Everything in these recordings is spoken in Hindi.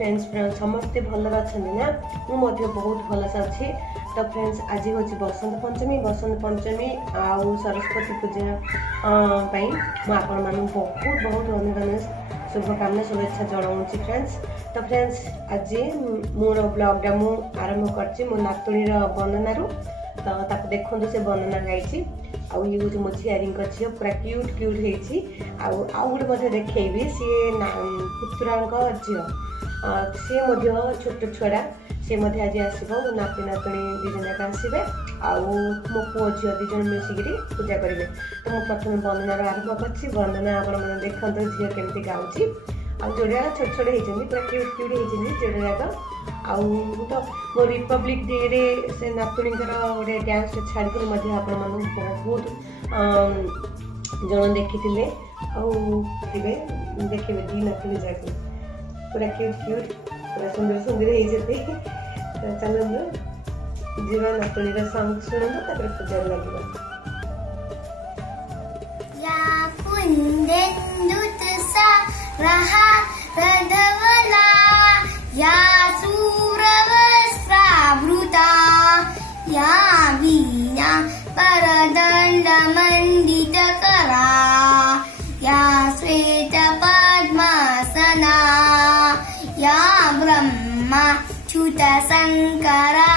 फ्रेंड्स समस्ते भल अच्छा ना मुझे बहुत भल से अच्छी। तो फ्रेंड्स आज हूँ बसंत पंचमी आउ सरस्वती पूजा मुझे आपण मान बहुत बहुत अनेक शुभकामना शुभेच्छा जनाऊँगी फ्रेंड्स। तो फ्रेंड्स आज मोर ब्लॉगटा मु आरंभ करछि मो नातुणीर वर्णना तो ताको देखो से वर्णना गाई आउ ये हूँ मो झियारी झील पूरा क्यूट क्यूट होती आउ गोटे मत देखी सी पुतुरा झील सी छोट छुआ सी आज आसो नाती नातुणी दीजन जाक आसवे आउ मो पुओ झील दीज मिसिकी पूजा करेंगे। तो मुझे प्रथम वर्णनार आरंभ कर वर्णना आपने देखते झील केमती गाँची आउ जोड़ा छोट छोट होती पूरा क्यूट क्यूट होती जोड़ा जाक आउ तो मो रिपब्लिक डे रे से नातुणी गोटे डांस छाड़ी आपण मान बहुत जन देखी देखिए दी नातुणी जाक पूरा क्यूट क्यूट पूरा सुंदर सुंदर हो चलो जीवा नातुणी सॉन्ग शुणु पूजा लगे। या सूरवस्त्रावृता या वीणा परदण्डमण्डितकरा या श्वेतपद्मासना या ब्रह्मा च्युतशङ्करा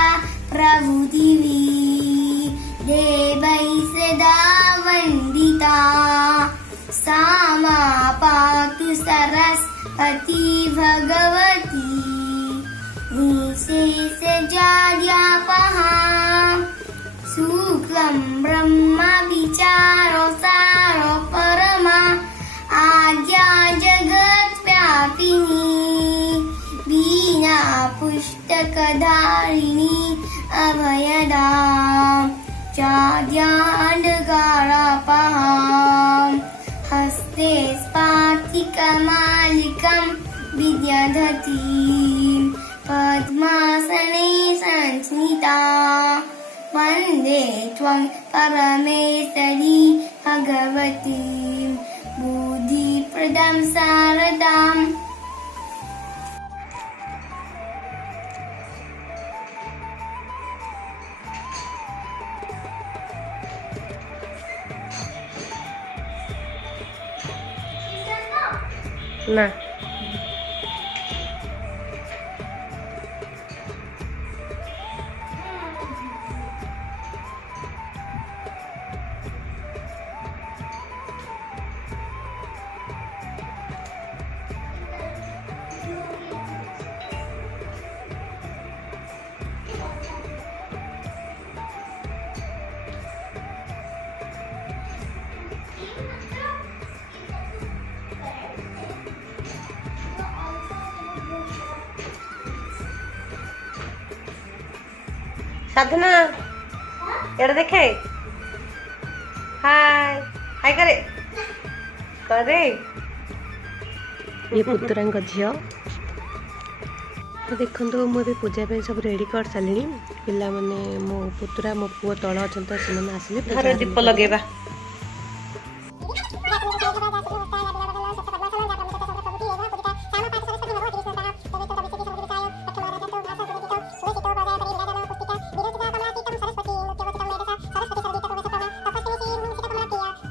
प्रभृतिवी देवैः सदा वन्दिता सा मा पातु सरस्वती भगवती निशेषजाड्यापहा शुक्लं ब्रह्म विचारो सारो परमा आद्या जगत्व्यापिनी वीणा पुस्तकधारिणी अभयदा चाद्याण्डकारापहा हस्ते स्फाटिकमालिकं विद्याधतीं पद्मासने संस्मिता वन्दे त्वं परमेश्वरी भगवतीं बुद्धिप्रदां शारदाम्। ना साधना एड़ा देखे हाय हाय करे करे ये पुतुरा झील तो देखो मुझे पूजा पे सब रेडी कर सारे पिला माने मो पुतुरा मो पुओ तल अच्छा से आसिले घर दीप लगेगा।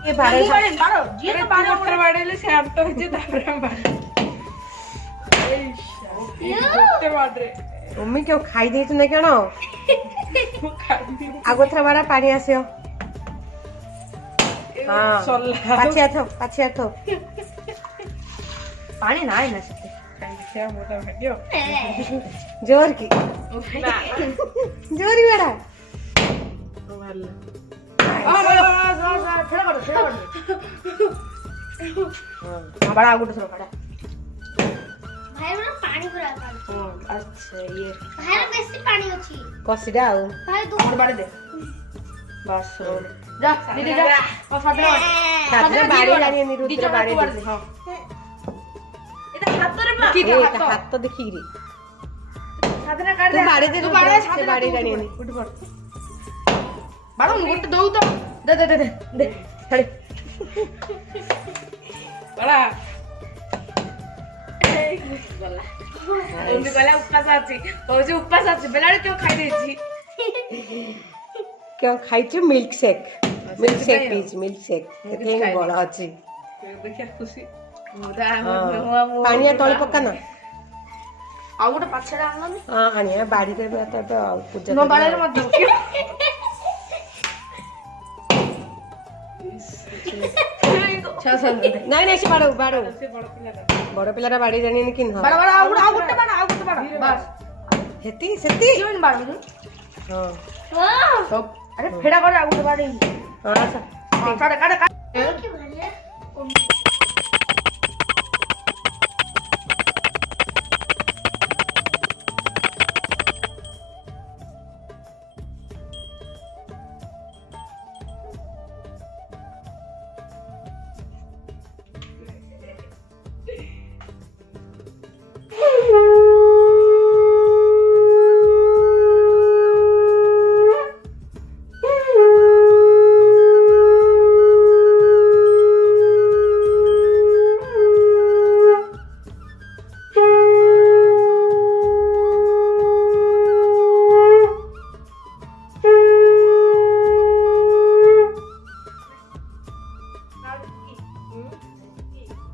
ये बारे बारो ये तो बारो मोटर बाड़ेले से आप तो जे तापर हम बारो ये मोटर बाड़रे मम्मी क्यों खाई देत न केनो आगोथरा बाड़ा पानी आसियो हां पाछे आथो पानी नाय ना से क्या मोटा भाग्यो जोर की जोरी बेड़ा वाला बड़ा आगुट थोड़ा बड़ा भाई ना पानी पूरा पानी अच्छा ये भाई बेसी पानी अछि कसिडा आउ भाई दो बाड़े दे बस जा दीदी जा और साधना बाड़ी लानी निरुद्र बाड़ी दे हां एटा हाथ रे बा की हाथ तो देखी रे साधना काट दे बाड़ी दे बाड़ी लानी उठ पड़ बाड़ो गोटे दऊ तो दे दे दे दे छड़े बड़ा मम्मी कहला उपास अछि कहू उपास अछि बेलाड़ी क्यों खाई देछि क्या खाइछु milkshake peach milkshake केते बड़ा अछि देखिया खुशी पानिया तळे पका ना आ गोटे पाछड़ा आनलनी हां आनिया बाड़ी रे तो पूजा नो बाड़े मत दो नहीं से बाड़ो बड़ पिलारा बाड़ी जानी कि न बड़ा बड़ा आ गोटे बड़ा बस हेती सेती क्यों बाड़ू हां तो अरे फेड़ा कर आ गोटे बाड़ी हां काट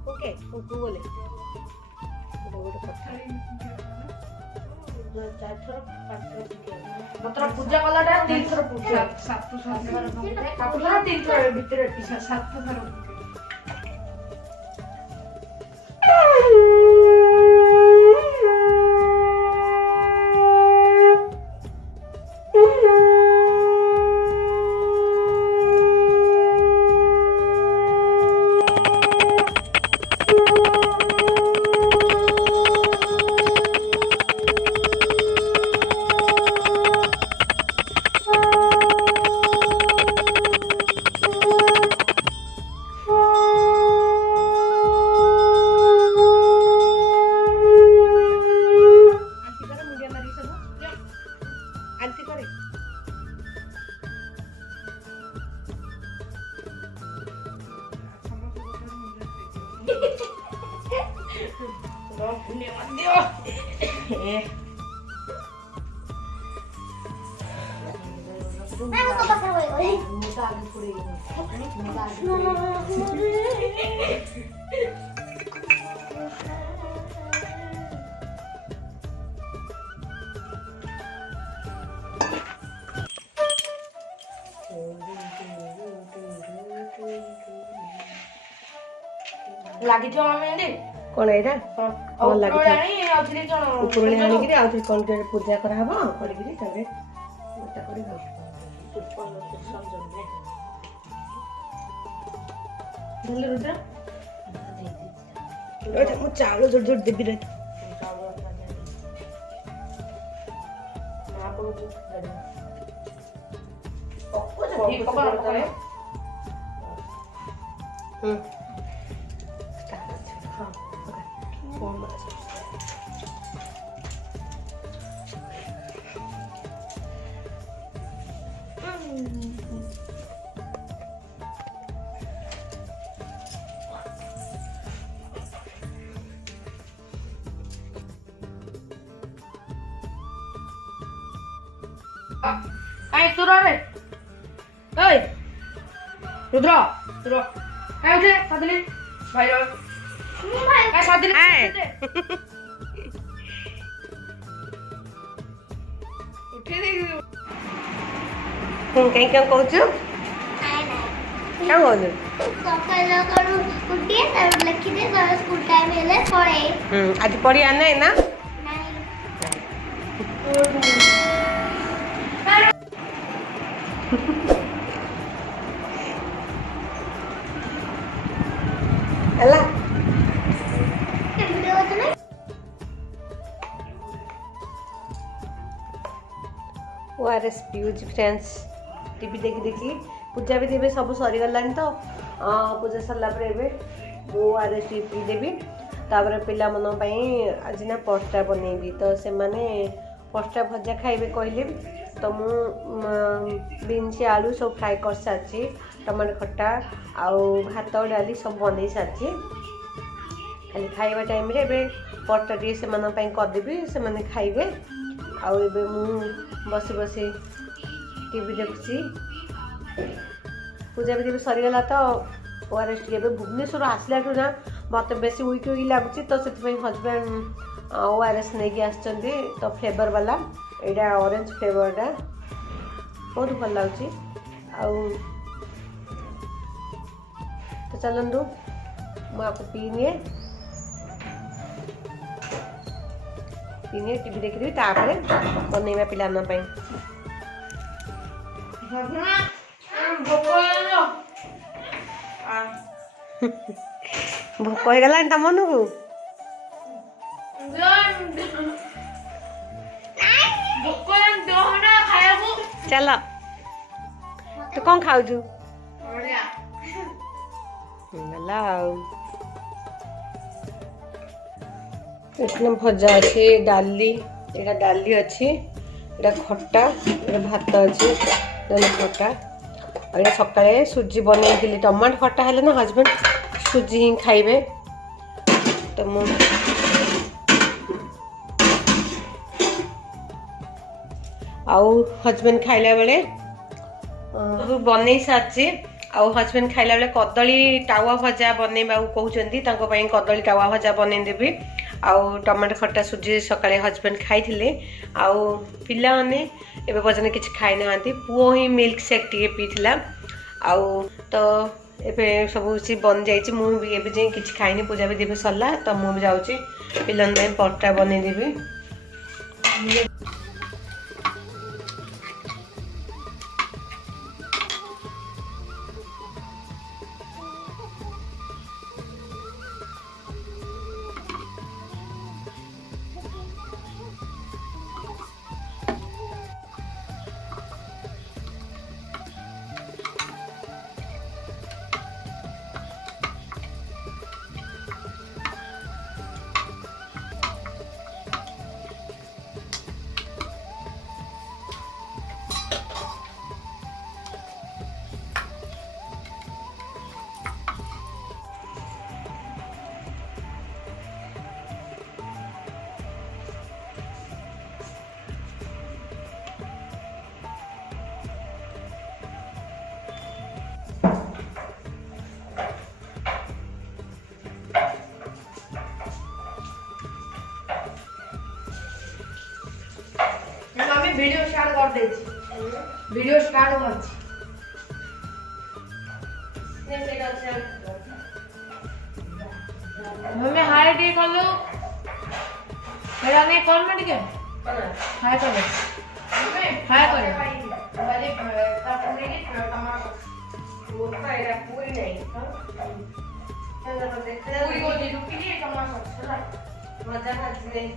ओके कुकु बोले मतर पूजा कलाटा 3 थर पूजा 7 थर 3 थर भीतर 7 थर लागी जो मेहंदी कौन एटा और लगी रानी और थ्री जण उपरले आनी कि आउ कौन के पूजा करा हबो करी कि तबे मोटा करी हो धले रुद्र ओटा मु चावल जोड़ जोड़ देबी रे आई तुरा रे ओए रुद्र रुद्र काय उठे सादली भाई रो काय सादली उठे दे कहीं क्या कहूछु क्या कहूछु सकाळ करू उठिए तर लिखी दे तर स्कूल टाइम हेले पळे आज पढ़ी आना है ना अल्लाह ओआरएस पियूज फ्रेंड्स टीवी देखी देखी पूजा भी देवे सब सरी गलानी तो पूजा सरला पर एबे ओआरएस टीवी देवी तापर पिला मन पई आज ना पस्ता बनेबी तो से माने पस्ता भजा खाइबे कहले तो मु बीन्स आलू सब फ्राई कर साची टमाटो खट्टा आउ भात डाली सब बनै साची खाली खाइबा टाइम रे एबे पट्टा टी से मन पई कर देबी से माने खाइबे आ एबे मु बसी बसी टीवी देखुची पूजा भी सरी गला तो ओआरएस टी एबे भुवनेश्वर आसला ना मत बेसी वीक वीक लगुच तो से हजबैंड ओआरएस नहीं कि आसचंदी तो फ्लेवर वाला एटा ऑरेंज फ्लेवरटा बहुत भल लगुच तो चलतु मुझे पीनिए टीवी देखी तापर बनइबा पिलाना पाई भोक हो गला तम मन को चल तू कौन खाऊ गला इसमें भजा अच्छी डाली यहाँ डाली अच्छी यहाँ खट्टा यहाँ भात अच्छी खट्टा और ये सकाଳେ सुजी बनई टमाटो खट्टा है ना हजबैंड सुजी ही खाइबे तो मु आउ हजबैंड खाइला बेले बनई सारी आउ हजबैंड खाइला बेले कदली टावा भजा बनइबा कहउचंदी तांको पई कदली टावा भजा बनई देबी आउ टमाटो खट्टा सुजी सकाळे हजबैंड खाइथिले आउ पिला माने एबे पर्यंत किछि खाइ नांती पुओ ही मिल्क शेक टी पीथिला आउ तो एबे सब सी बन जाइछि मु भी एबे जे किछि खाइनी पूजा भी देबे सरला तो मु भी जाउछि पिलन में पट्टा बनई देबी वीडियो स्टार्ट कर दे वीडियो स्टार्ट कर मम्मी हाय टी कलो मेरा नहीं कौन में ठीक है हाय करो हाय करो वाले काटने की टमाटर वो खाएगा पूरी नहीं पूरी को दे दो के लिए टमाटर मजा खाती नहीं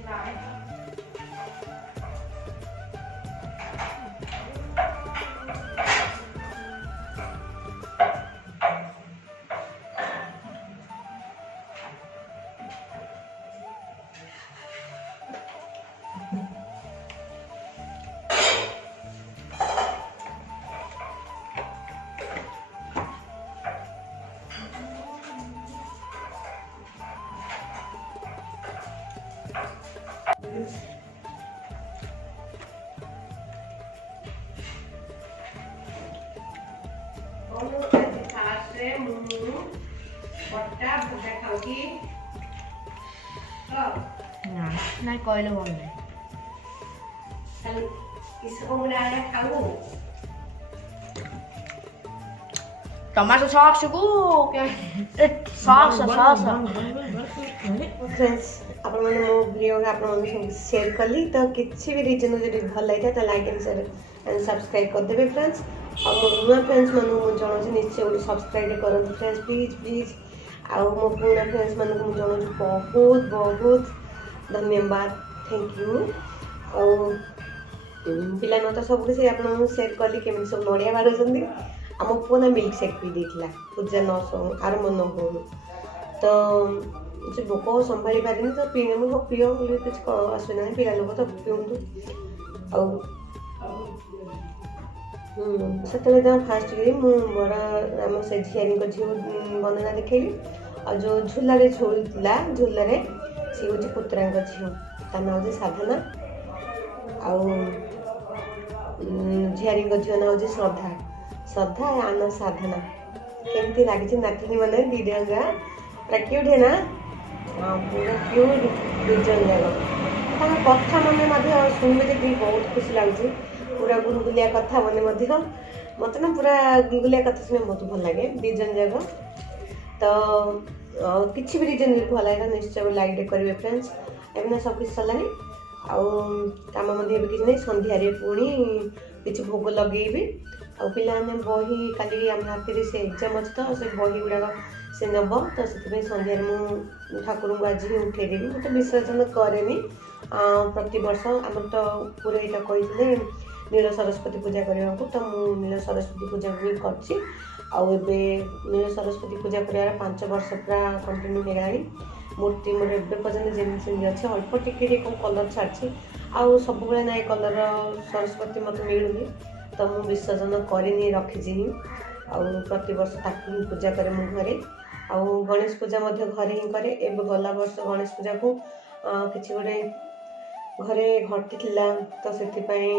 नहीं कोई लोग नहीं इसको बनाया खाऊ टमाटो सॉस को क्या सॉस सॉस फ्रेंड्स आपण माने मो वीडियो के आपण माने शेयर कली तो किछि भी रीजन जदि भल लागे तो like and share and subscribe कर देबे फ्रेंड्स और मो नुआ फ्रेंड्स माने मु जणो निश्चय ओली सब्सक्राइब करन फ्रेंड्स प्लीज प्लीज आ मो पुना फ्रेंड्स माने मु जणो बहुत बहुत धन्यवाद थैंक यू और पिला न तो सब से आपण शेयर कली केमि सब नडिया बारजंदी आम पुना मिल्क शेक पी देथिला पूजा न आर मन हो तो से भोक संभाली पारे तो पीने मुझे पियो बोले कुछ असुविधा नहीं पिला लोग तो पिंतु से फास्ट मुझे बड़ा आम से झील झील बनना देखी ଆଉ ଯେଉଁ ଝୁଲାରେ ଝୁଲୁଥିଲା ଝୁଲାରେ ସିଏ ହେଉଛି ପୁତୁରାଙ୍କ ଝିଅ, ତା ନାଁ ହେଉଛି ସାଧନା। ଆଉ ଝିଆରୀଙ୍କ ଝିଅ ନାଁ ହେଉଛି ଶ୍ରଦ୍ଧା। ଶ୍ରଦ୍ଧା ଆନ ସାଧନା। କେମିତି ଲାଗିଛି ନାତୁଣୀ ମାନେ ଦୁଇ ଜଣ ଯାକ ପୁରା କ୍ୟୁଟ୍ ନା? ହଁ ପୁରା କ୍ୟୁଟ୍ ଦୁଇ ଜଣ ଯାକ। ତାଙ୍କ କଥା ମାନେ ମଧ୍ୟ ଶୁଣିବେ ଯେ ବହୁତ ଖୁସି ଲାଗୁଛି। ପୁରା ଗୁଲଗୁଲିଆ କଥା ମାନେ ମଧ୍ୟ ମୋତେ ନା ପୁରା ଗୁଲଗୁଲିଆ କଥା ଶୁଣିବାକୁ ବହୁତ ଭଲ ଲାଗେ ଦୁଇ ଜଣ ଯାକ। ତ କିଛି ବି ରିଜନ୍ ଯଦି ଭଲ ଲାଗେ ନିଶ୍ଚୟ ଲାଇକ୍ଟେ କରିବେ ଫ୍ରେଣ୍ଡସ୍। ଏବେ ନା ସବୁ କିଛି ସରିଲାଣି ଆଉ କାମ ମଧ୍ୟ ଏବେ କିଛି ନାହିଁ। ସନ୍ଧ୍ୟାରେ ପୁଣି କିଛି ଭୋଗ ଲଗେଇବି। ଆଉ ପିଲାମାନେ ବହି କାଲି ଆମ ରାତିରେ ସେ ଏକ୍ଜାମ୍ ଅଛି ତ ସେ ବହି ଗୁଡ଼ାକ ସେ ନେବ ତ ସେଥିପାଇଁ ସନ୍ଧ୍ୟାରେ ମୁଁ ଠାକୁରଙ୍କୁ ଆଜି ହିଁ ଉଠେଇଦେବି। ମୁଁ ତ ବିସର୍ଜନ କରେନି ପ୍ରତିବର୍ଷ। ଆମର ତ ପୁରୋହିତ କହିଥିଲେ ନୀଳ ସରସ୍ୱତୀ ପୂଜା କରିବାକୁ, ତ ମୁଁ ନୀଳ ସରସ୍ୱତୀ ପୂଜାକୁ ହିଁ କରିଛି। ଆଉ ଏବେ ନୀଳ ସରସ୍ୱତୀ ପୂଜା କରିବାର 5 ବର୍ଷ ପୁରା କଣ୍ଟିନ୍ୟୁ ହେଇଗଲାଣି। ମୂର୍ତ୍ତି ମୋର ଏବେ ପର୍ଯ୍ୟନ୍ତ ଯେମିତି ସେମିତି ଅଛି, ଅଳ୍ପ ଟିକେ ଟିକେ କେଉଁ କଲର୍ ଛାଡ଼ିଛି। ଆଉ ସବୁବେଳେ ନା ଏ କଲର୍ ସରସ୍ୱତୀ ମୋତେ ମିଳୁନି, ତ ମୁଁ ବିସର୍ଜନ କରିନି, ରଖିଛି ହିଁ। ଆଉ ପ୍ରତିବର୍ଷ ତାକୁ ହିଁ ପୂଜା କରେ ମୁଁ ଘରେ। ଆଉ ଗଣେଶ ପୂଜା ମଧ୍ୟ ଘରେ ହିଁ କରେ। ଏବେ ଗଲା ବର୍ଷ ଗଣେଶ ପୂଜାକୁ କିଛି ଗୋଟେ ଘରେ ଘଟିଥିଲା, ତ ସେଥିପାଇଁ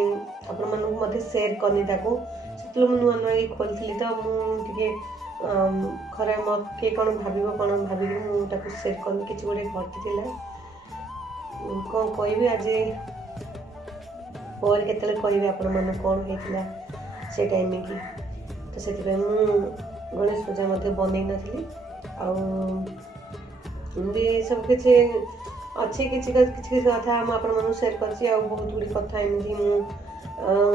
ଆପଣମାନଙ୍କୁ ମଧ୍ୟ ସେୟାର କରିନି ତାକୁ। ସେତେବେଳେ ମୁଁ ନୂଆ ନୂଆ ଖୋଲିଥିଲି ତ ମୁଁ ଟିକେ ଖରା କିଏ କ'ଣ ଭାବିକି ମୁଁ ତାକୁ ସେୟାର କରିନି। କିଛି ଗୋଟେ ଘଟିଥିଲା, କ'ଣ କହିବି ଆଜି ପରେ କେତେବେଳେ କହିବି ଆପଣମାନଙ୍କୁ କ'ଣ ହେଇଥିଲା ସେ ଟାଇମ୍କି। ତ ସେଥିପାଇଁ ମୁଁ ଗଣେଶ ପୂଜା ମଧ୍ୟ ବନେଇ ନଥିଲି। ଆଉ ବି ସବୁ କିଛି ଅଛି କିଛି କଥା ମୁଁ ଆପଣମାନଙ୍କୁ ସେୟାର କରିଛି। ଆଉ ବହୁତ ଗୁଡ଼ିଏ କଥା ଏମିତି ମୁଁ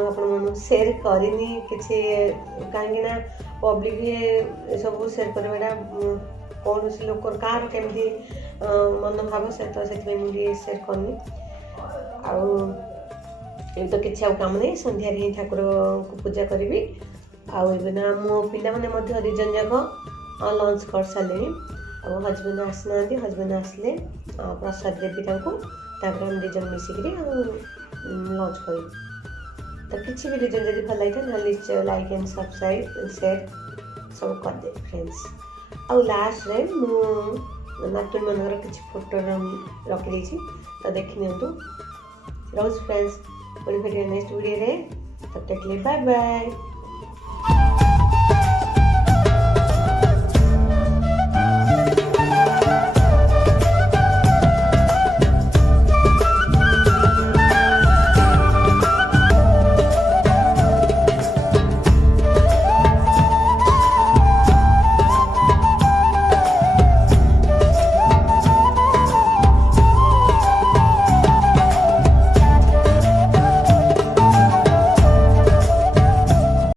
ଆପଣମାନଙ୍କୁ ସେୟାର କରିନି କିଛି, କାହିଁକି ନା ପବ୍ଲିକ୍ ଏସବୁ ସେୟାର କରିବାଟା କୌଣସି ଲୋକର କାହାର କେମିତି ମନୋଭାବ ସେଥିପାଇଁ ମୁଁ ଟିକେ ସେୟାର କରିନି। ଆଉ ଏବେ ତ କିଛି ଆଉ କାମ ନାହିଁ, ସନ୍ଧ୍ୟାରେ ହିଁ ଠାକୁରଙ୍କୁ ପୂଜା କରିବି। ଆଉ ଏବେ ନା ମୋ ପିଲାମାନେ ମଧ୍ୟ ଦୁଇ ଜଣ ଯାକ ଲଞ୍ଚ କରିସାରିଲେଣି। ଆଉ ହଜବେଣ୍ଡ ଆସିନାହାନ୍ତି, ହଜବେଣ୍ଡ ଆସିଲେ ପ୍ରସାଦ ଦେବି ତାଙ୍କୁ, ତାପରେ ଆମେ ଦୁଇ ଜଣ ମିଶିକିରି ଲଞ୍ଚ କରିବୁ। ତ କିଛି ବି ରିଜନ୍ ଯଦି ଭଲ ଲାଗିଥାଏ ତାହେଲେ ନିଶ୍ଚୟ ଲାଇକ୍ ଆଣ୍ଡ ସବସ୍କ୍ରାଇବ୍ ସେୟାର ସବୁ କରିଦେବେ ଫ୍ରେଣ୍ଡସ୍। ଆଉ ଲାଷ୍ଟରେ ମୁଁ ନାତୁଣୀମାନଙ୍କର କିଛି ଫଟୋ ରଖିଦେଇଛି, ତ ଦେଖିନିଅନ୍ତୁ। ରହୁଛି ଫ୍ରେଣ୍ଡସ୍, ପୁଣି ଭେଟିବା ନେକ୍ସଟ ଭିଡ଼ିଓରେ। ତब तक के लिए बाय बाय।